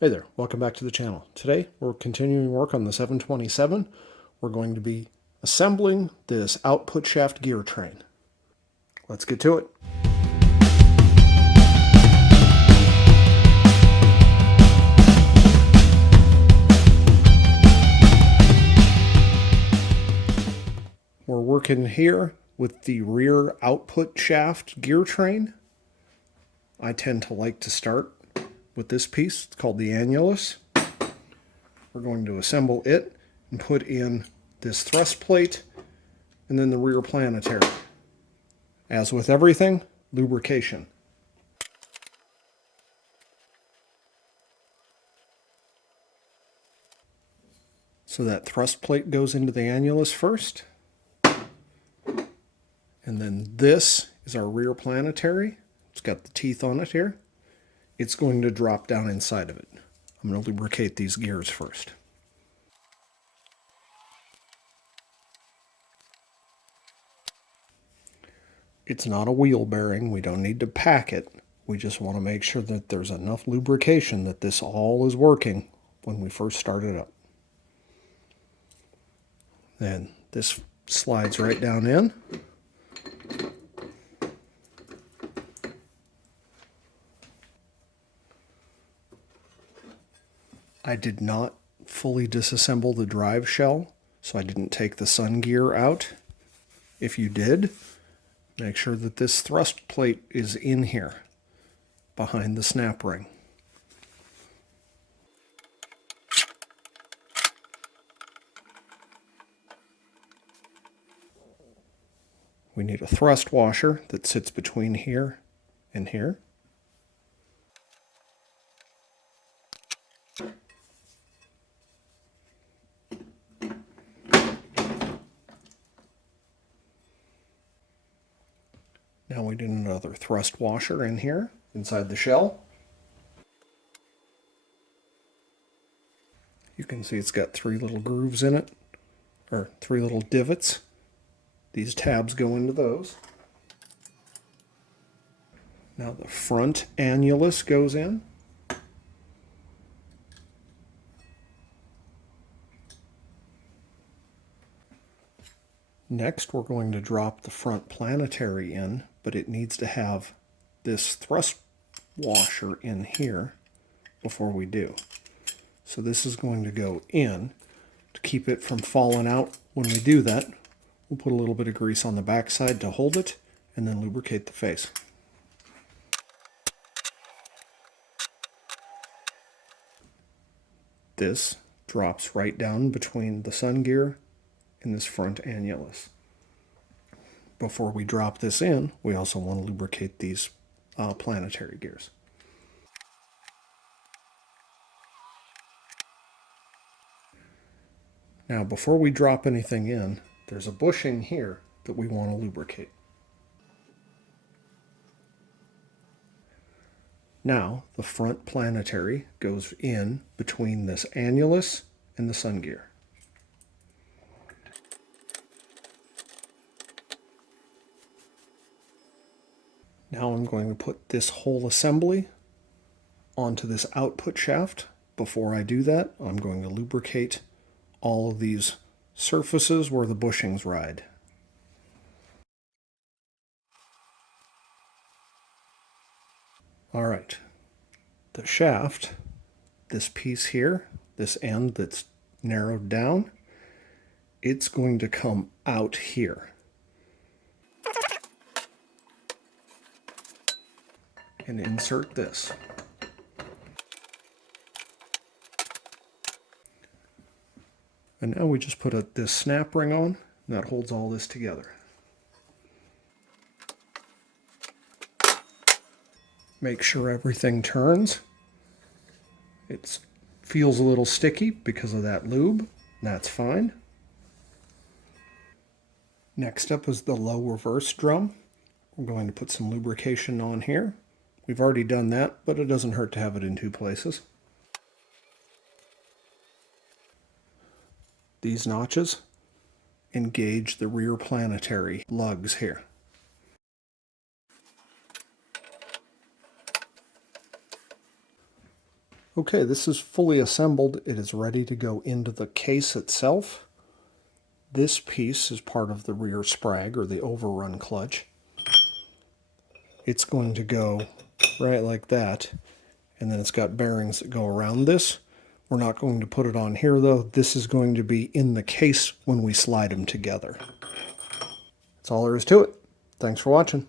Hey there, welcome back to the channel. Today we're continuing work on the 727. We're going to be assembling this output shaft gear train. Let's get to it. We're working here with the rear output shaft gear train. I tend to like to start with this piece. It's called the annulus. We're going to assemble it and put in this thrust plate and then the rear planetary. As with everything, lubrication. So that thrust plate goes into the annulus first. And then this is our rear planetary. It's got the teeth on it here. It's going to drop down inside of it. I'm going to lubricate these gears first. It's not a wheel bearing. We don't need to pack it. We just want to make sure that there's enough lubrication that this all is working when we first start it up. Then this slides right down in. I did not fully disassemble the drive shell, so I didn't take the sun gear out. If you did, make sure that this thrust plate is in here, behind the snap ring. We need a thrust washer that sits between here and here. Now we need another thrust washer in here, inside the shell. You can see it's got 3 little grooves in it, or 3 little divots. These tabs go into those. Now the front annulus goes in. Next, we're going to drop the front planetary in, but it needs to have this thrust washer in here before we do. So this is going to go in. To keep it from falling out when we do that, we'll put a little bit of grease on the backside to hold it, and then lubricate the face. This drops right down between the sun gear and this front annulus. Before we drop this in, we also want to lubricate these planetary gears. Now, before we drop anything in, there's a bushing here that we want to lubricate. Now, the front planetary goes in between this annulus and the sun gear. Now I'm going to put this whole assembly onto this output shaft. Before I do that, I'm going to lubricate all of these surfaces where the bushings ride. All right, the shaft, this piece here, this end that's narrowed down, it's going to come out here. And insert this. And now we just put this snap ring on, and that holds all this together. Make sure everything turns. It feels a little sticky because of that lube, and that's fine. Next up is the low reverse drum. We're going to put some lubrication on here. We've already done that, but it doesn't hurt to have it in 2 places. These notches engage the rear planetary lugs here. Okay, this is fully assembled. It is ready to go into the case itself. This piece is part of the rear sprag, or the overrun clutch. It's going to go right like that, and then it's got bearings that go around this. We're not going to put it on here though. This is going to be in the case when we slide them together. That's all there is to it. Thanks for watching.